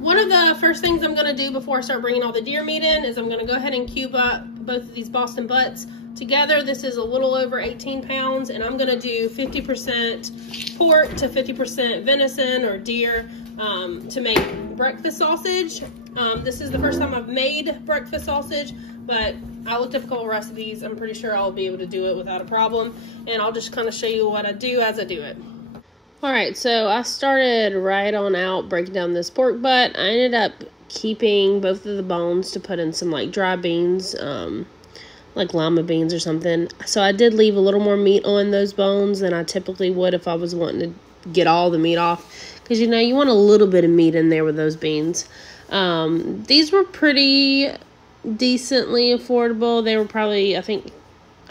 One of the first things I'm gonna do before I start bringing all the deer meat in is I'm gonna go ahead and cube up both of these Boston butts together. This is a little over 18 pounds, and I'm gonna do 50% pork to 50% venison or deer to make breakfast sausage. This is the first time I've made breakfast sausage, but I looked up a couple recipes. I'm pretty sure I'll be able to do it without a problem, and I'll just kind of show you what I do as I do it. All right, so I started right on out breaking down this pork butt. I ended up keeping both of the bones to put in some like dry beans, like lima beans or something. So I did leave a little more meat on those bones than I typically would if I was wanting to get all the meat off, because you know you want a little bit of meat in there with those beans. These were pretty decently affordable. They were probably, I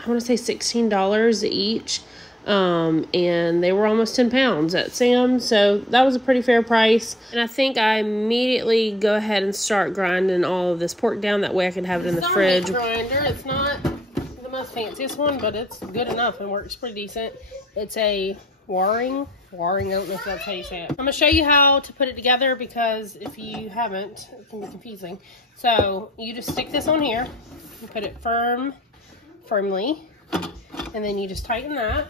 want to say $16 each. And they were almost 10 pounds at Sam's, so that was a pretty fair price. And I think I immediately go ahead and start grinding all of this pork down. That way I can have it in the fridge. Grinder. It's not the most fanciest one, but it's good enough and works pretty decent. It's a Waring, I don't know if that's how you say it. I'm gonna show you how to put it together, because if you haven't, it can be confusing. So you just stick this on here, you put it firmly, and then you just tighten that.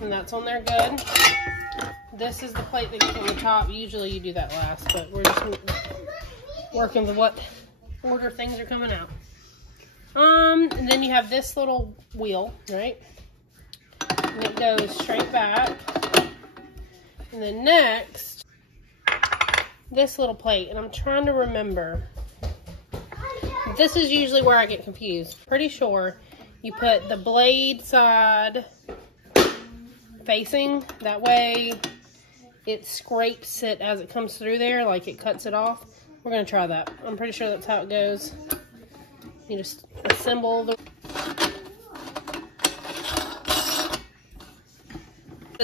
And that's on there good. This is the plate that goes on the top. Usually you do that last, but we're just working with what order things are coming out. And then you have this little wheel, right? And it goes straight back. And then next, this little plate. And I'm trying to remember. This is usually where I get confused. Pretty sure you put the blade side facing, that way it scrapes it as it comes through there, like it cuts it off. We're gonna try that. I'm pretty sure that's how it goes. You just assemble the...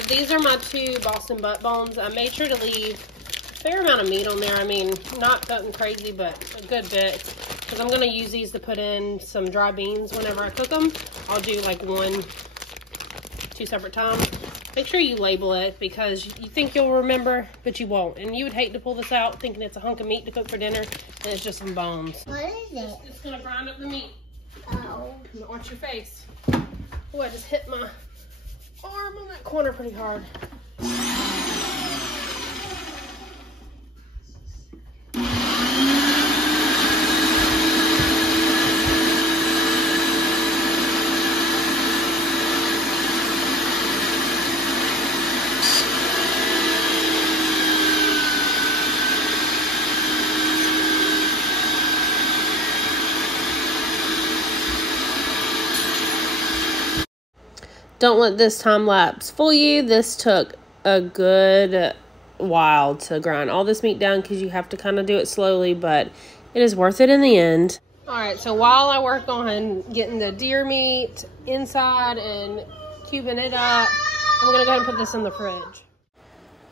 These are my two Boston butt bones. I made sure to leave a fair amount of meat on there. I mean, not nothing crazy, but a good bit, because I'm gonna use these to put in some dry beans whenever I cook them. I'll do like 2 separate times. Make sure you label it, because you think you'll remember, but you won't. And you would hate to pull this out thinking it's a hunk of meat to cook for dinner, and it's just some bones. What is it? It's gonna grind up the meat. Oh. Watch your face. Oh, I just hit my arm on that corner pretty hard. Don't let this time lapse fool you. This took a good while to grind all this meat down, because you have to kind of do it slowly, but it is worth it in the end. All right, so while I work on getting the deer meat inside and cubing it up, I'm gonna go ahead and put this in the fridge.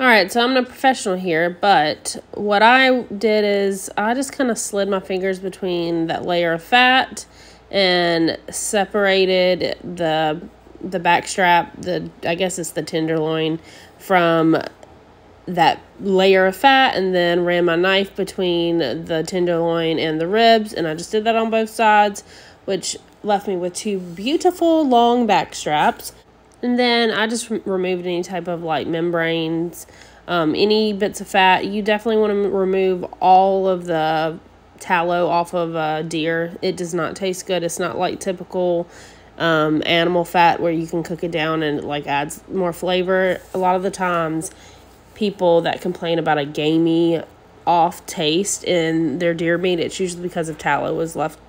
All right, so I'm a professional here, but what I did is I just kind of slid my fingers between that layer of fat and separated the back strap, I guess it's the tenderloin, from that layer of fat, and then ran my knife between the tenderloin and the ribs, and I just did that on both sides, which left me with 2 beautiful long back straps. And then I just removed any type of like membranes, any bits of fat. You definitely want to remove all of the tallow off of a deer. It does not taste good. It's not like typical animal fat where you can cook it down and it like adds more flavor. A lot of the times people that complain about a gamey off taste in their deer meat, it's usually because of tallow was left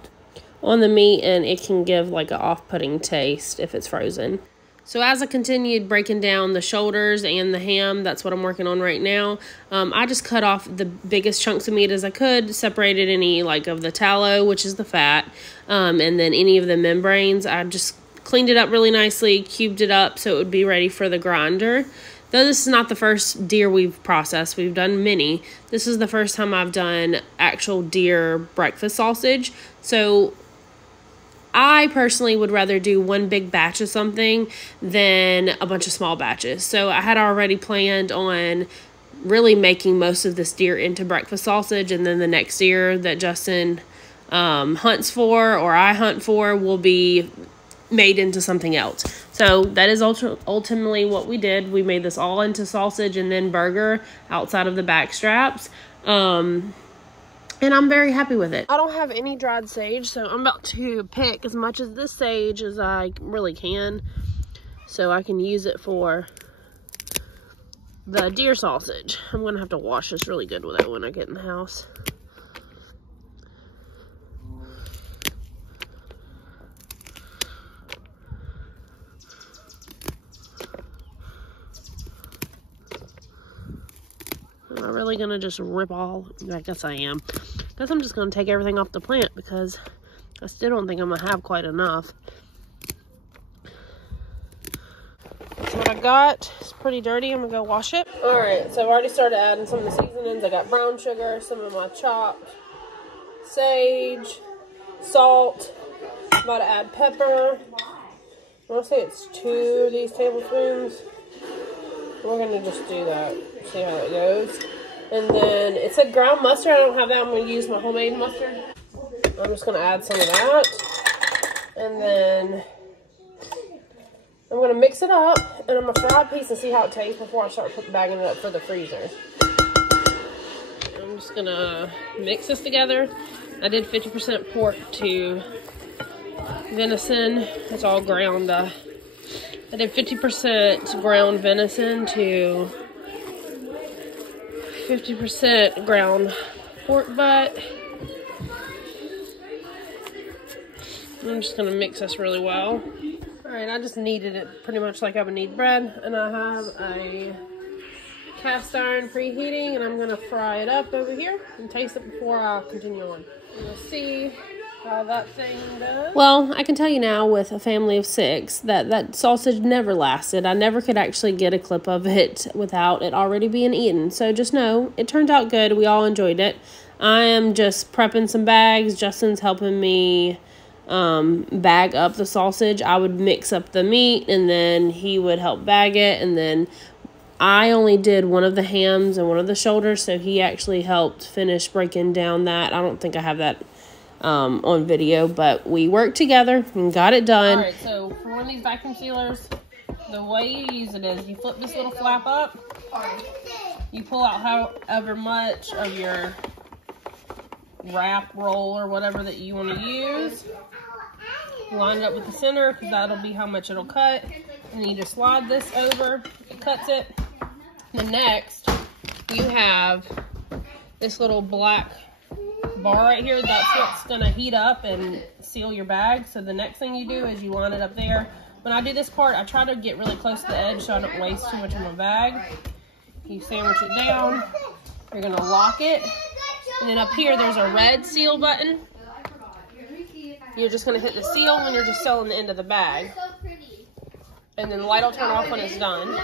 on the meat, and it can give like an off-putting taste if it's frozen. So as I continued breaking down the shoulders and the ham, that's what I'm working on right now. I just cut off the biggest chunks of meat as I could, separated any like of the tallow, which is the fat, and then any of the membranes. I just cleaned it up really nicely, cubed it up so it would be ready for the grinder. Though this is not the first deer we've processed, we've done many. This is the first time I've done actual deer breakfast sausage. So I personally would rather do one big batch of something than a bunch of small batches. So I had already planned on really making most of this deer into breakfast sausage, and then the next deer that Justin hunts for or I hunt for will be made into something else. So that is ultimately what we did. We made this all into sausage and then burger outside of the back straps. And I'm very happy with it. I don't have any dried sage, so I'm about to pick as much of this sage as I really can so I can use it for the deer sausage. I'm going to have to wash this really good with it when I get in the house. Am I really going to just rip all? I guess I am. I guess I'm just going to take everything off the plant because I still don't think I'm going to have quite enough. That's what I got. It's pretty dirty. I'm going to go wash it. Alright, so I've already started adding some of the seasonings. I got brown sugar, some of my chopped sage, salt. I'm about to add pepper. I want to say it's 2 of these tablespoons. We're going to just do that. See how it goes. And then it said ground mustard. I don't have that. I'm going to use my homemade mustard. I'm just going to add some of that. And then I'm going to mix it up. And I'm going to fry a piece and see how it tastes before I start bagging it up for the freezer. I'm just going to mix this together. I did 50% pork to venison. It's all ground. I did 50% ground venison to 50% ground pork butt. I'm just going to mix this really well. Alright, I just kneaded it pretty much like I would knead bread. And I have a cast iron preheating, and I'm going to fry it up over here and taste it before I continue on. We'll see how that thing does. Well, I can tell you now with a family of 6 that sausage never lasted. I never could actually get a clip of it without it already being eaten. So just know, it turned out good. We all enjoyed it. I am just prepping some bags. Justin's helping me bag up the sausage. I would mix up the meat, and then he would help bag it. And then I only did one of the hams and one of the shoulders, so he actually helped finish breaking down that. I don't think I have that on video, but we worked together and got it done. Alright, so for one of these vacuum sealers, the way you use it is you flip this little flap up, you pull out however much of your wrap roll or whatever that you want to use, line it up with the center because that'll be how much it'll cut, and then you just slide this over, it cuts it. Then next you have this little black bar right here. That's what's gonna heat up and seal your bag. So the next thing you do is you line it up there. When I do this part, I try to get really close to the edge so I don't waste too much of my bag. You sandwich it down. You're gonna lock it, and then up here there's a red seal button. You're just gonna hit the seal when you're just selling the end of the bag, and then the light will turn off when it's done.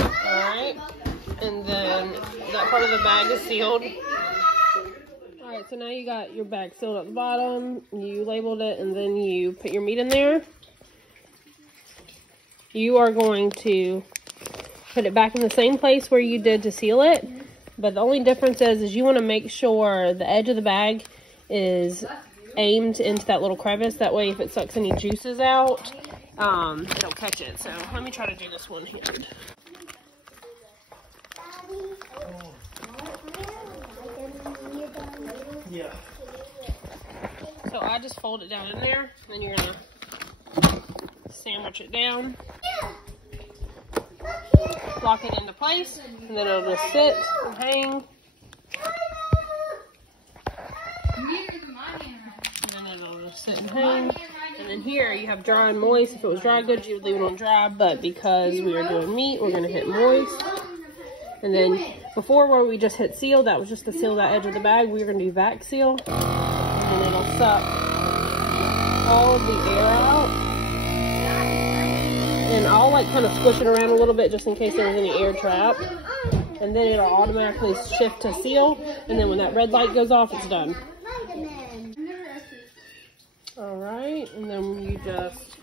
All right, and then that part of the bag is sealed. Alright, so now you got your bag sealed at the bottom, you labeled it, and then you put your meat in there. You are going to put it back in the same place where you did to seal it, but the only difference is you want to make sure the edge of the bag is aimed into that little crevice. That way if it sucks any juices out, it'll catch it. So let me try to do this one here. Yeah. So I just fold it down in there, and then you're gonna sandwich it down, lock it into place, and then it'll just sit and hang. And then it'll just sit and hang. And then here you have dry and moist. If it was dry goods, you would leave it on dry, but because we are doing meat, we're gonna hit moist. And then before where we just hit seal, that was just to seal that edge of the bag. We're going to do vac seal. And then it'll suck all of the air out. And I'll like kind of squish it around a little bit just in case there was any air trap. And then it'll automatically shift to seal. And then when that red light goes off, it's done. Alright. meat, and then you just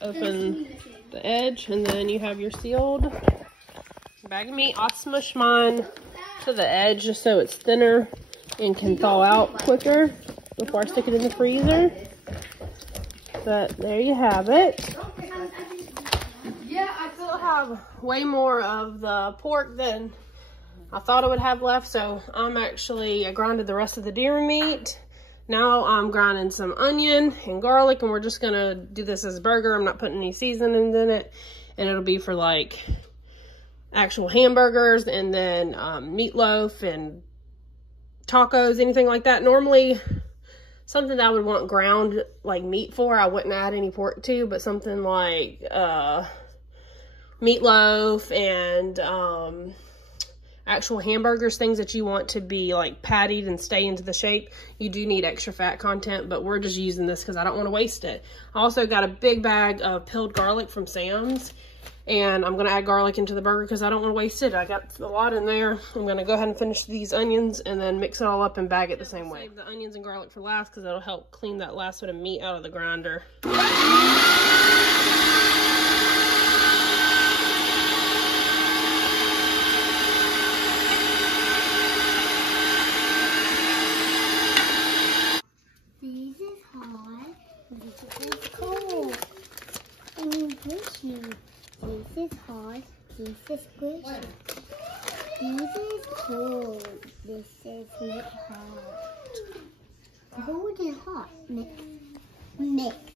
open the edge, and then you have your sealed bag of meat. I'll smush mine to the edge just so it's thinner and can thaw out quicker before I stick it in the freezer. But there you have it. I still have way more of the pork than I thought I would have left, so I grinded the rest of the deer meat. Now I'm grinding some onion and garlic, and we're just gonna do this as a burger. I'm not putting any seasonings in it, and it'll be for like actual hamburgers and then meatloaf and tacos, anything like that. Normally, something that I would want ground like meat for, I wouldn't add any pork to, but something like meatloaf and actual hamburgers, things that you want to be like pattied and stay into the shape, you do need extra fat content, but we're just using this because I don't want to waste it. I also got a big bag of peeled garlic from Sam's, and I'm going to add garlic into the burger because I don't want to waste it. I got a lot in there. I'm going to go ahead and finish these onions and then mix it all up and bag it the same way. Save the onions and garlic for last because it'll help clean that last bit of meat out of the grinder. This is hot. This is cold. I mean, squishy. This is hot. This is squishy. This is cold. This is not hot. Cold and hot. Mix.